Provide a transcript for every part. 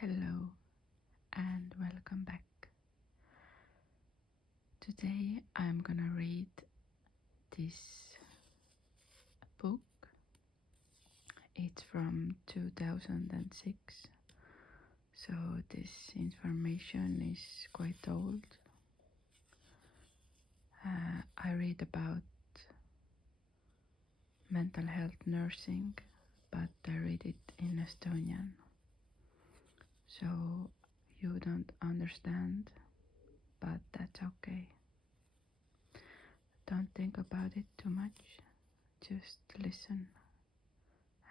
Hello and welcome back. Today I'm gonna read this book. It's from 2006, so this information is quite old. I read about mental health nursing, but I read it in Estonian. So you don't understand, but that's okay. Don't think about it too much, just listen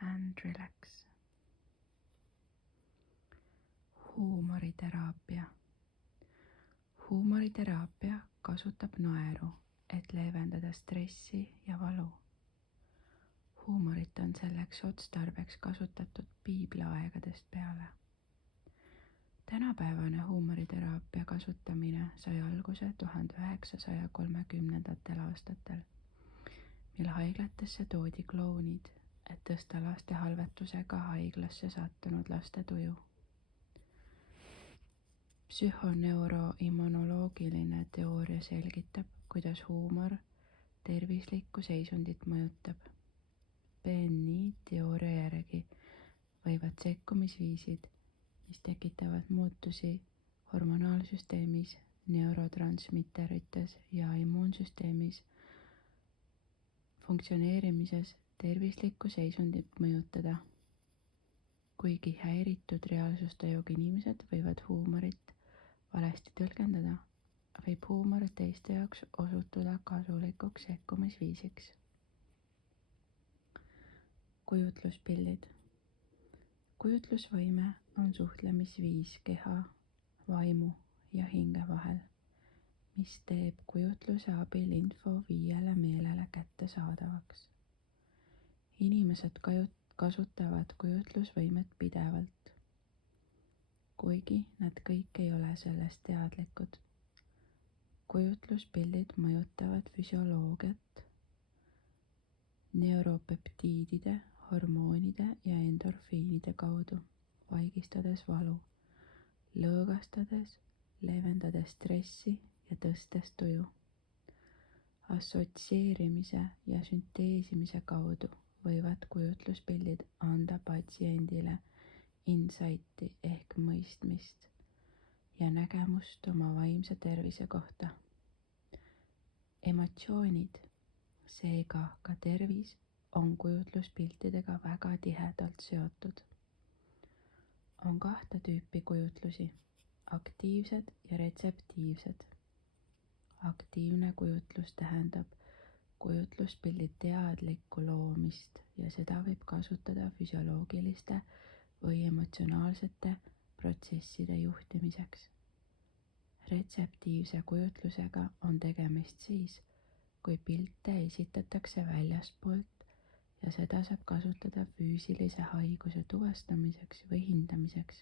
and relax. Huumoriteraapia. Huumoriteraapia kasutab naeru, et leevendada stressi ja valu. Huumorit on selleks otstarbeks kasutatud piibliaegadest peale. Tänapäevane huumoriteraapia kasutamine sai alguse 1930. aastatel, mil haiglatesse toodi klounid, et tõsta laste halvetusega haiglasse sattunud laste tuju. Psühhoneuroimmunoloogiline teooria selgitab, kuidas huumor tervislikku seisundit mõjutab. BNI teooria järgi võivad sekkumisviisid, mis tekitavad muutusi hormonaalsüsteemis, neurotransmitterites ja immuunsüsteemis funktsioneerimises tervislikku seisundit mõjutada. Kuigi häiritud reaalsustajuga inimesed võivad huumorit valesti tõlgendada, võib huumor teiste jaoks osutuda kasulikuks sekkumisviisiks. Kujutluspildid. Kujutlusvõime on suhtlemisviis keha, vaimu ja hinge vahel, mis teeb kujutluse abil info viiele meelele kättesaadavaks. Inimesed kasutavad kujutlusvõimet pidevalt, kuigi nad kõik ei ole sellest teadlikud. Kujutluspildid mõjutavad füsioloogiat, neuropeptiidide, hormoonide ja endorfiinide kaudu, vaigistades valu, lõõgastades, leevendades stressi ja tõstes tuju. Assotsieerimise ja sünteesimise kaudu võivad kujutluspildid anda patsiendile insighti ehk mõistmist ja nägemust oma vaimse tervise kohta. Emotsioonid, seega ka tervis, on kujutluspiltidega väga tihedalt seotud. On kahte tüüpi kujutlusi, aktiivsed ja retseptiivsed. Aktiivne kujutlus tähendab kujutluspildi teadlikku loomist ja seda võib kasutada füsioloogiliste või emotsionaalsete protsesside juhtimiseks. Retseptiivse kujutlusega on tegemist siis, kui pilte esitatakse väljaspoolt ja seda saab kasutada füüsilise haiguse tuvastamiseks või hindamiseks.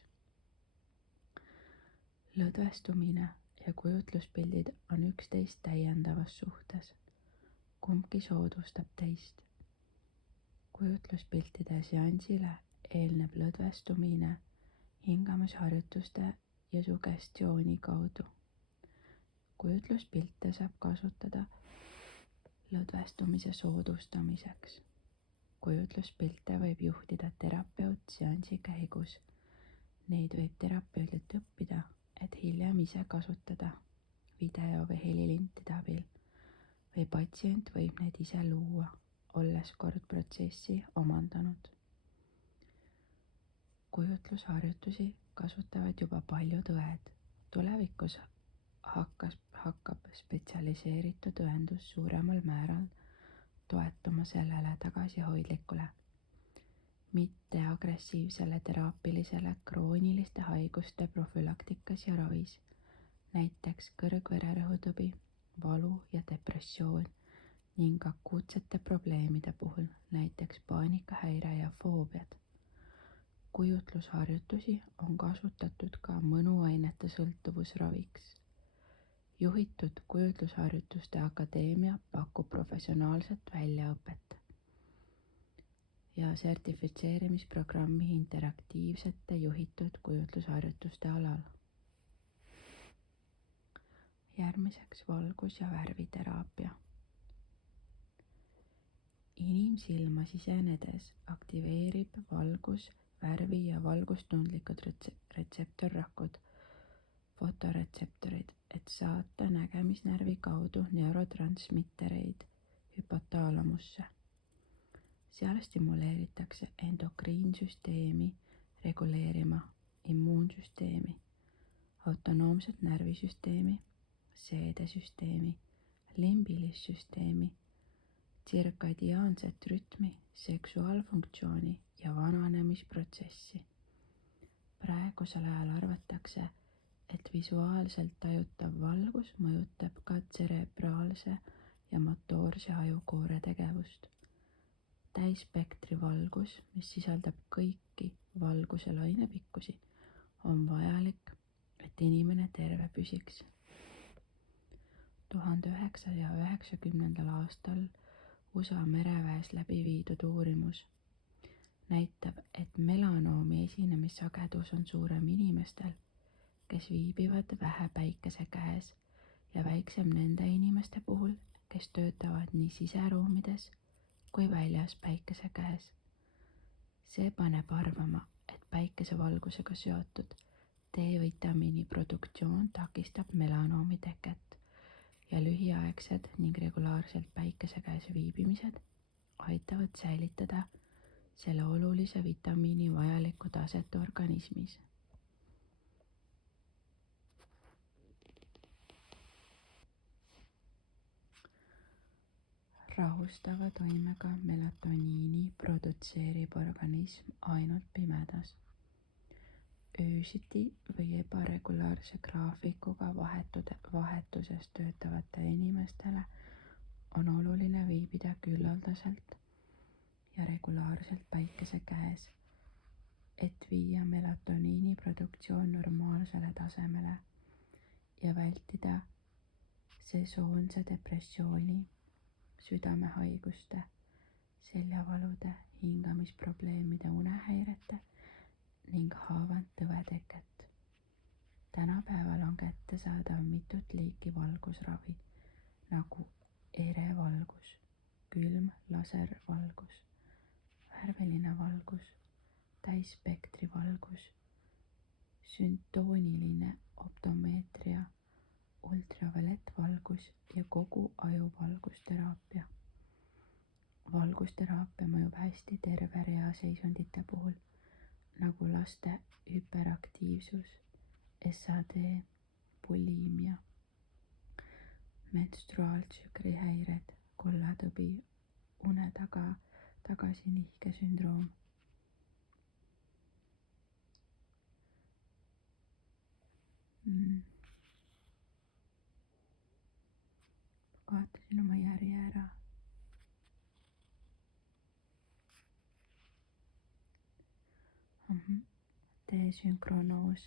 Lõdvestumine ja kujutluspildid on üksteist täiendavas suhtes. Kumbki soodustab teist. Kujutluspiltide seansile eelneb lõdvestumine hingamisharjutuste ja sugestiooni kaudu. Kujutluspilte saab kasutada lõdvestumise soodustamiseks. Kujutluspilte võib juhtida terapeut seansi käigus. Neid võib terapeudilt õppida, et hiljem ise kasutada video- või helilintide abil, või patsient võib need ise luua, olles kord protsessi omandanud. Kujutlusharjutusi kasutavad juba paljud õed. Tulevikus hakkab spetsialiseeritud õendus suuremal määral toetuma sellele tagasihoidlikule, mitte agressiivsele teraapilisele krooniliste haiguste profülaktikas ja ravis, näiteks kõrgvererõhutõbi, valu ja depressioon ning akuutsete probleemide puhul, näiteks paanikahäire ja foobiad. Kujutlusharjutusi on kasutatud ka mõnuainete sõltuvusraviks. Juhitud kujutlusharjutuste akadeemia pakub professionaalset väljaõpet. ja sertifitseerimisprogrammi interaktiivsete juhitud kujutlusharjutuste alal. Järgmiseks valgus- ja värviteraapia. Inimsilma sisenedes aktiveerib valgus, värvi ja valgustundlikud retseptorrakud, fotoretseptorid, et saata nägemisnärvi kaudu neurotransmittereid hüpotaalamusse. Seal stimuleeritakse endokriinsüsteemi reguleerima immuunsüsteemi, autonoomset närvisüsteemi, seedesüsteemi, limbilissüsteemi, tsirkadiaanset rütmi, seksuaalfunktsiooni ja vananemisprotsessi. Praegusel ajal arvatakse, et visuaalselt tajutav valgus mõjutab ka tserebraalse ja motoorse ajukoore tegevust. Täisspektri valgus, mis sisaldab kõiki valguse lainepikkusi, on vajalik, et inimene terve püsiks. 1990. aastal USA mereväes läbi viidud uurimus näitab, et melanoomi esinemissagedus on suurem inimestel, kes viibivad vähe päikese käes ja väiksem nende inimeste puhul, kes töötavad nii siseruumides kui väljas päikese käes. See paneb arvama, et päikesevalgusega seotud D-vitamiini produktsioon takistab melanoomi teket ja lühiaegsed ning regulaarselt päikese käes viibimised aitavad säilitada selle olulise vitamiini vajalikku taset organismis. Rahustava toimega melatoniini produtseerib organism ainult pimedas. Öösiti või ebaregulaarse graafikuga vahetuses töötavatele inimestele on oluline viibida küllaldaselt ja regulaarselt päikese käes, et viia melatoniini produktsioon normaalsele tasemele ja vältida sesoonse depressiooni, südamehaiguste, seljavalude, hingamisprobleemide, unehäirete ning haavantõve teket. Tänapäeval on kättesaadav mitut liiki valgusravi, nagu erevalgus, külm laservalgus, värviline valgus, täisspektri valgus, süntooniline optomeetria, ultraviolettvalgus ja kogu aju valgusteraapia. Valgusteraapia mõjub hästi terve rea seisundite puhul, nagu laste hüperaktiivsus, SAD, bulimia, menstruaaltsükli häired, kollatõbi, une tagasinihke sündroom. Kaotasin oma järje ära. Desünkronoos,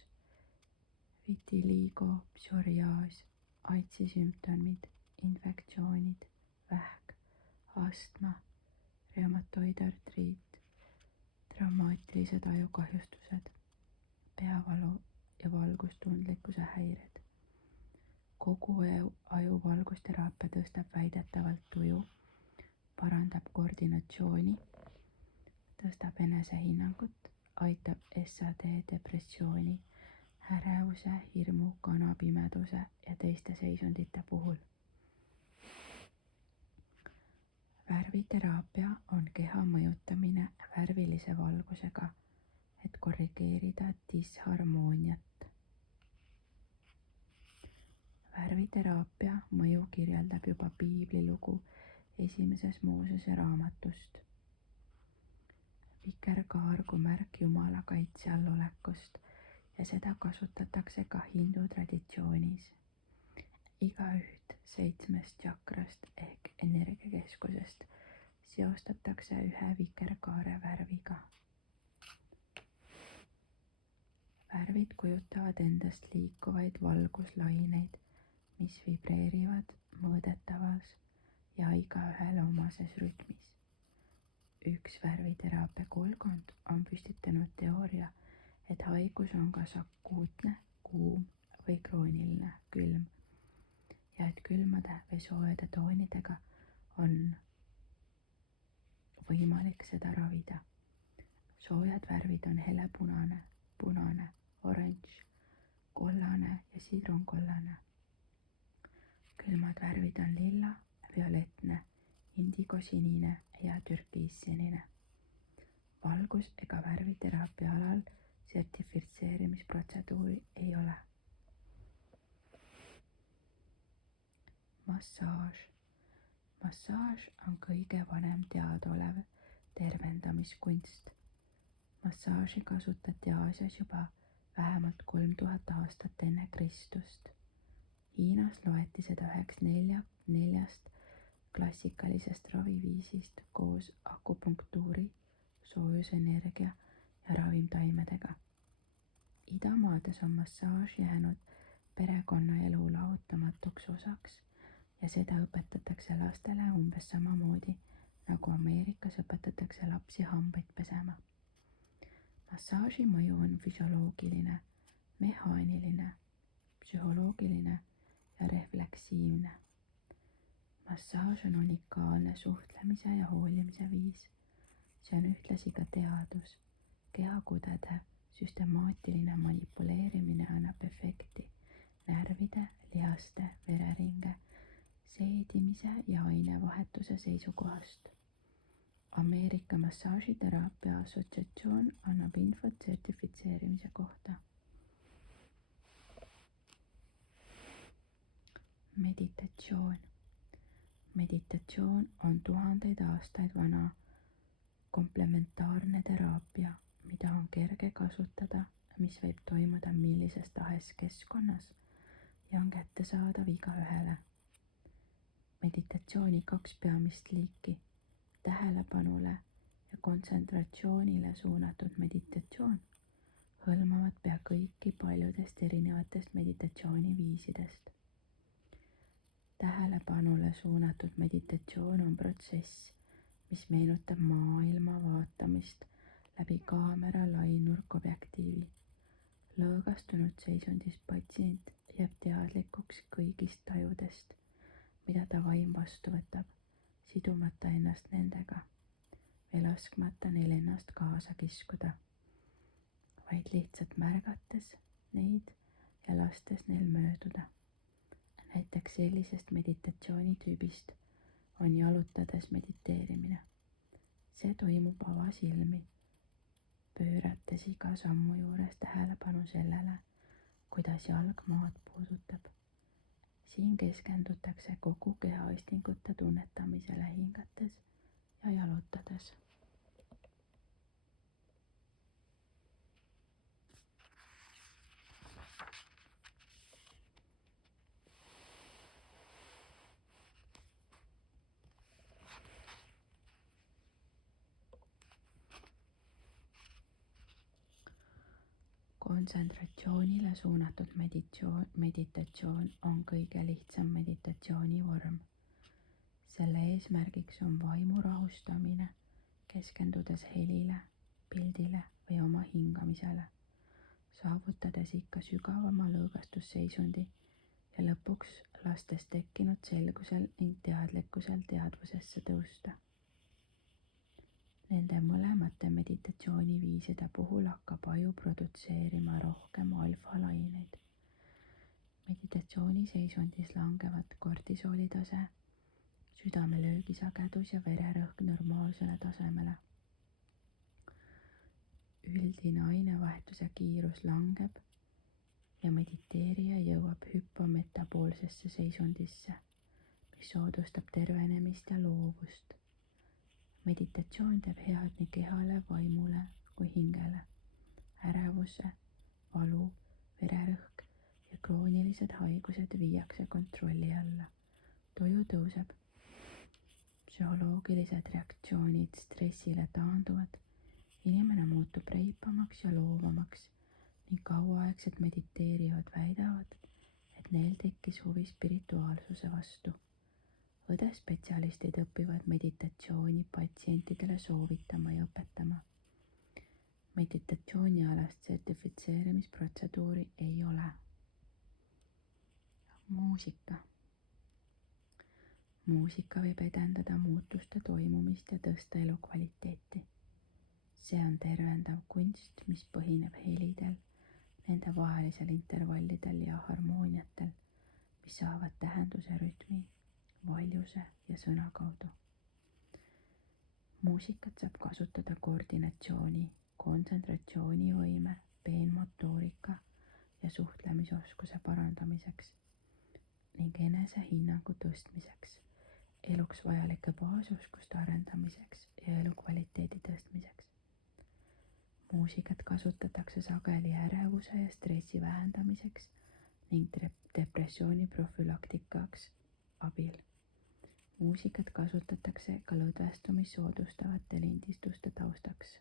vitiligo, psoriaas, AIDSi sümptomid, infektsioonid, vähk, astma, reumatoidartriit, traumaatilised ajukahjustused, peavalu ja valgustundlikkuse häired. Kogu aju valgusteraapia tõstab väidetavalt tuju, parandab koordinatsiooni, tõstab enesehinnangut, aitab SAD, depressiooni, ärevuse, hirmu, kanapimeduse ja teiste seisundite puhul. Värviteraapia on keha mõjutamine värvilise valgusega, et korrigeerida disharmooniat. Värviteraapia mõju kirjeldab juba piiblilugu 1. Moosese raamatust. Vikerkaar kui märk Jumala kaitse all olekust ja seda kasutatakse ka hindu traditsioonis. Igaüht 7 tšakrast ehk energiakeskusest seostatakse ühe vikerkaare värviga. Värvid kujutavad endast liikuvaid valguslaineid, mis vibreerivad mõõdetavas ja igaühele omases rütmis. Üks värviteraapia koolkond on püstitanud teooria, et haigus on kas akuutne, kuum või krooniline külm ja et külmade või soojade toonidega on võimalik seda ravida. Soojad värvid on helepunane, punane, oranž, kollane ja sidrunkollane. Külmad värvid on lilla, violettne, indigosinine ja türkiissinine. Valgus- ega värviteraapia alal sertifitseerimisprotseduuri ei ole. Massaaž. Massaaž on kõige vanem teadaolev tervendamiskunst. Massaaži kasutati Aasias juba vähemalt 3000 aastat enne Kristust. Hiinas loeti seda üheks neljast klassikalisest raviviisist koos akupunktuuri, soojusenergia ja ravimtaimedega. Idamaades on massaaž jäänud perekonnaelu lahutamatuks osaks ja seda õpetatakse lastele umbes samamoodi, nagu Ameerikas õpetatakse lapsi hambaid pesema. Massaaži mõju on füsioloogiline, mehaaniline, psühholoogiline ja refleksiivne. Massaaž on unikaalne suhtlemise ja hoolimise viis. See on ühtlasi ka teadus. Kehakudede süstemaatiline manipuleerimine annab efekti närvide, lihaste, vereringe, seedimise ja ainevahetuse seisukohast. Ameerika massaažiteraapia assotsiatsioon annab infot sertifitseerimise kohta. Meditatsioon. Meditatsioon on tuhandeid aastaid vana komplementaarne teraapia, mida on kerge kasutada, mis võib toimuda millises tahes keskkonnas ja on kättesaadav igaühele. Meditatsiooni 2 peamist liiki, tähelepanule ja kontsentratsioonile suunatud meditatsioon, hõlmavad pea kõiki paljudest erinevatest meditatsiooniviisidest. Tähelepanule suunatud meditatsioon on protsess, mis meenutab maailma vaatamist läbi kaamera lainurkobjektiivi. Lõõgastunud seisundis patsient jääb teadlikuks kõigist tajudest, mida ta vaim vastu võtab, sidumata ennast nendega või laskmata neil ennast kaasa kiskuda, vaid lihtsalt märgates neid ja lastes neil mööduda. Näiteks sellisest meditatsioonitüübist on jalutades mediteerimine. See toimub avasilmi, pöörates iga sammu juures tähelepanu sellele, kuidas jalg maad puudutab. Siin keskendutakse kogu kehaistingute tunnetamisele hingates ja jalutades. Kontsentratsioonile suunatud meditatsioon on kõige lihtsam meditatsioonivorm. Selle eesmärgiks on vaimu rahustamine, keskendudes helile, pildile või oma hingamisele, saavutades ikka sügavama lõõgastusseisundi ja lõpuks lastes tekkinud selgusel ning teadlikkusel teadvusesse tõusta. Nende mõlemate meditatsiooniviiside puhul hakkab aju produtseerima rohkem alfa-laineid. Meditatsiooniseisundis langevad kortisoolitase, südamelöögisagedus ja vererõhk normaalsele tasemele. Üldine ainevahetuse kiirus langeb ja mediteerija jõuab hüpometaboolsesse seisundisse, mis soodustab tervenemist ja loovust. Meditatsioon teeb head nii kehale, vaimule kui hingele. Ärevuse, valu, vererõhk ja kroonilised haigused viiakse kontrolli alla. Tuju tõuseb. Psühholoogilised reaktsioonid stressile taanduvad. Inimene muutub reipamaks ja loovamaks ning kauaaegsed mediteerijad väidavad, et neil tekkis huvi spirituaalsuse vastu. õdespetsialistid õpivad meditatsiooni patsientidele soovitama ja õpetama. Meditatsioonialast sertifitseerimisprotseduuri ei ole. Muusika. Muusika võib edendada muutuste toimumist ja tõsta elukvaliteeti. See on tervendav kunst, mis põhineb helidel, nende vahelisel intervallidel ja harmooniatel, mis saavad tähenduse rütmi, valjuse ja sõna kaudu. Muusikat saab kasutada koordinatsiooni, kontsentratsioonivõime, peenmotoorika ja suhtlemisoskuse parandamiseks ning enesehinnangu tõstmiseks, eluks vajalike baasoskuste arendamiseks ja elukvaliteedi tõstmiseks. Muusikat kasutatakse sageli ärevuse ja stressi vähendamiseks ning depressiooni profülaktikaks abil. Muusikat kasutatakse ka lõdvestumist soodustavate lindistuste taustaks.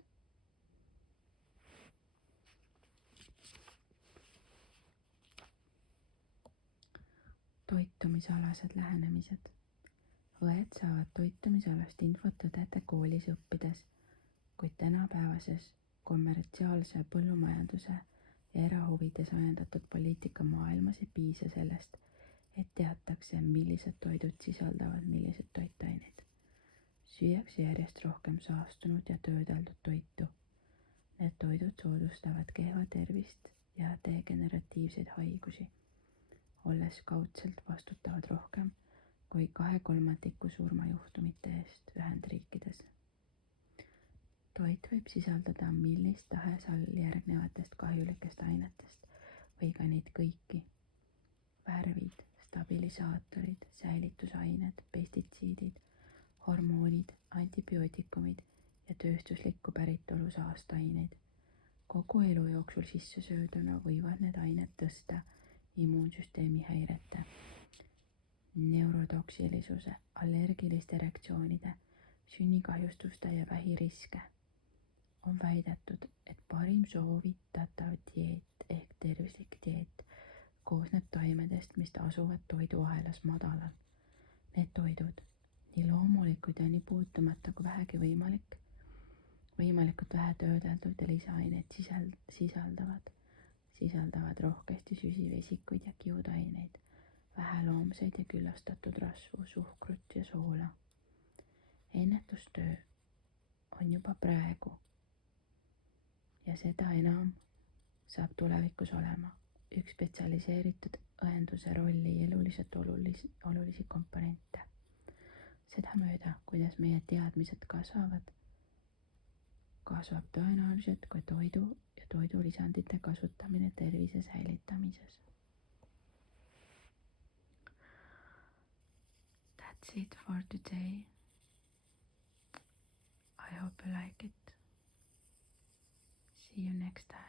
Toitumisalased lähenemised. Õed saavad toitumisalast infot õdede koolis õppides, kuid tänapäevases kommertsiaalse põllumajanduse ja erahuvides ajendatud poliitika maailmas ei piisa sellest, et teatakse, millised toidud sisaldavad millised toitaineid. Süüakse järjest rohkem saastunud ja töödeldud toitu. Need toidud soodustavad kehva tervist ja degeneratiivseid haigusi, olles kaudselt vastutavad rohkem kui 2/3 surmajuhtumite eest Ühendriikides. Toit võib sisaldada millist tahes all järgnevatest kahjulikest ainetest või ka neid kõiki. Värvid, stabilisaatorid, säilitusained, pestitsiidid, hormoonid, antibiootikumid ja tööstuslikku päritolu saasteaineid. Kogu elu jooksul sisse sööduna võivad need ained tõsta immuunsüsteemi häirete, neurotoksilisuse, allergiliste reaktsioonide, sünnikahjustuste ja vähiriske. On väidetud, et parim soovitatav dieet ehk tervislik dieet koosneb taimedest, mis asuvad toiduahelas madalal. Need toidud, nii loomulikud ja nii puutumata kui vähegi võimalikult vähe töödeldud ja lisaaineid sisaldavad rohkesti süsivesikuid ja kiudaineid, vähe loomseid ja küllastatud rasvu, suhkrut ja soola. Ennetustöö on juba praegu ja seda enam saab tulevikus olema üks spetsialiseeritud õenduse rolli eluliselt olulisi komponente. Sedamööda, kuidas meie teadmised kasvab tõenäoliselt ka toidu ja toidulisandite kasutamine tervise säilitamises. That's it for today. I hope you like it. See you next time.